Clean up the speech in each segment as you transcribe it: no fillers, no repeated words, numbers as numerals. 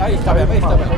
Ahí está bien, ahí está bien.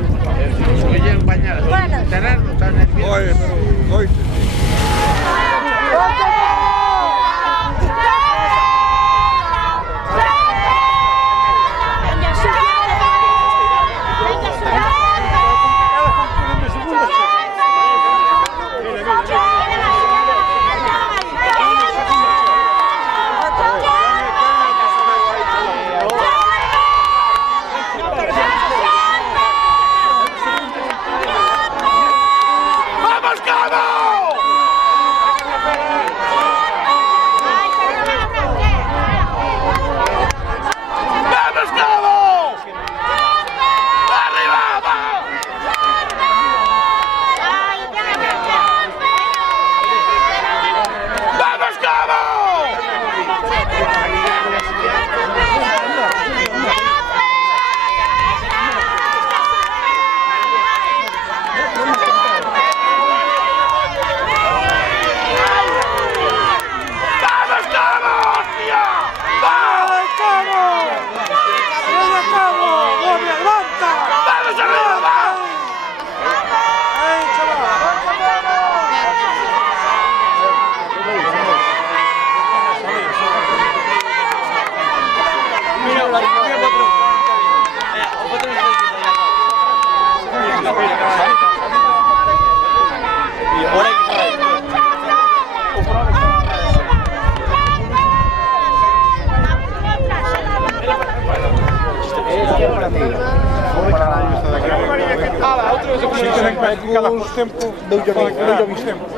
Tempo,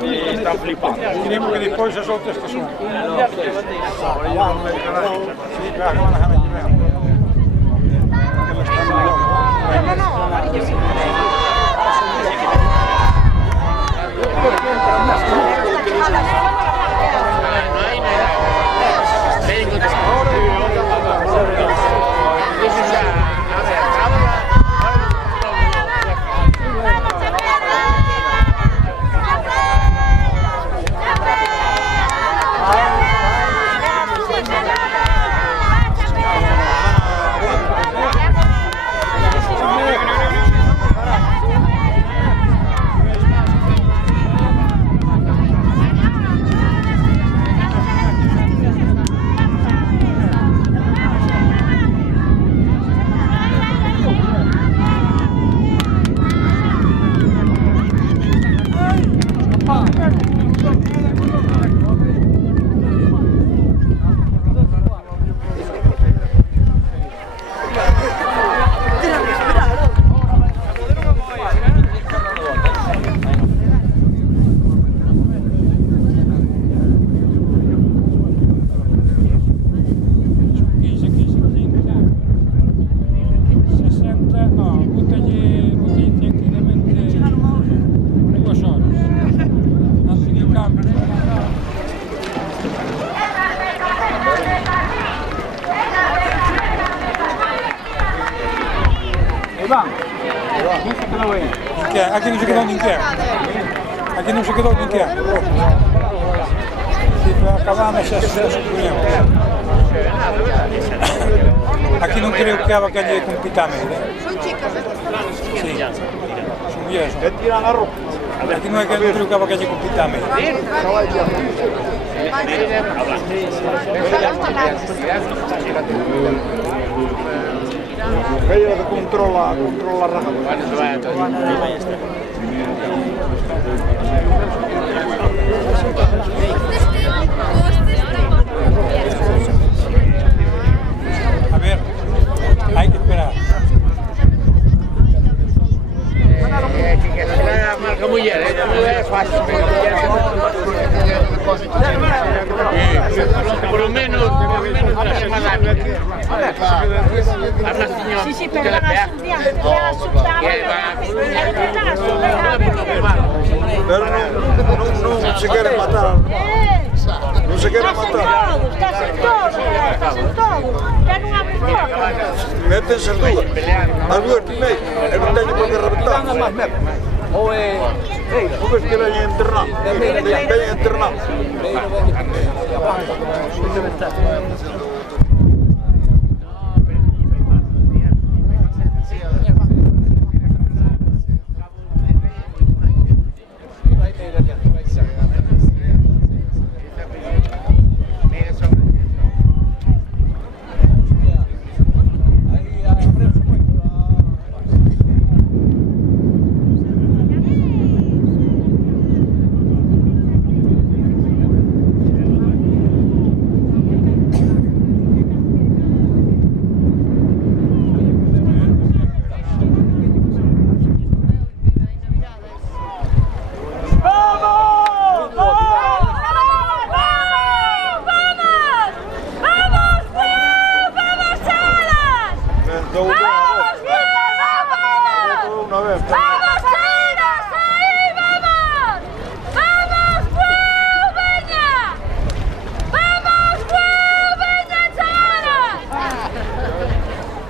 e está flipando. Queremos que depois as outras que são. Aqui não se quedou ninguém. Aqui não se quedou ninguém. Acabamos aqui não creio que haya calle con pitame. Son chicas estas también. Sí. Son viejas. Aquí no creo que haya calle con pitame. Meillä controlla rahaa. A ver, hay que esperar. Que se la marca mujer, no es fácil. Por lo menos una semana. Sí, pero van a estudiar, Pero no se quiere matar. No se quiere matar. Estás en todo. Ya no abre boca. Métense en duda. Alberto, él no tiene por qué reventar. ¿Cómo es que le hayan internado? Le hayan internado.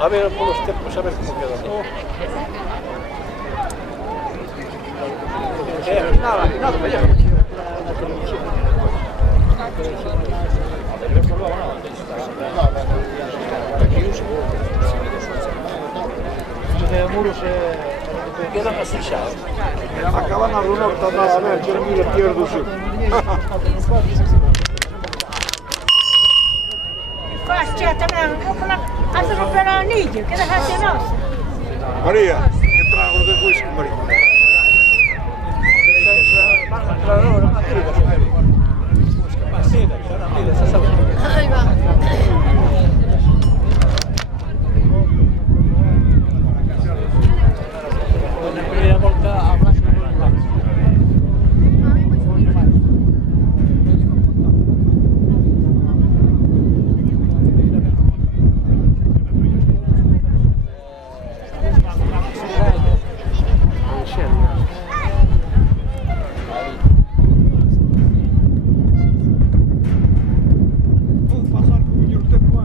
A ver por los tiempos, a ver cómo queda. Nada, vaya. Acaban a runar también, a ver, quiero mirar pierdo su. Fast, también, hace romper el anillo, ¿qué dejaste no? María, que trago de whisky, María. Ahí va. Pasar con el tempo,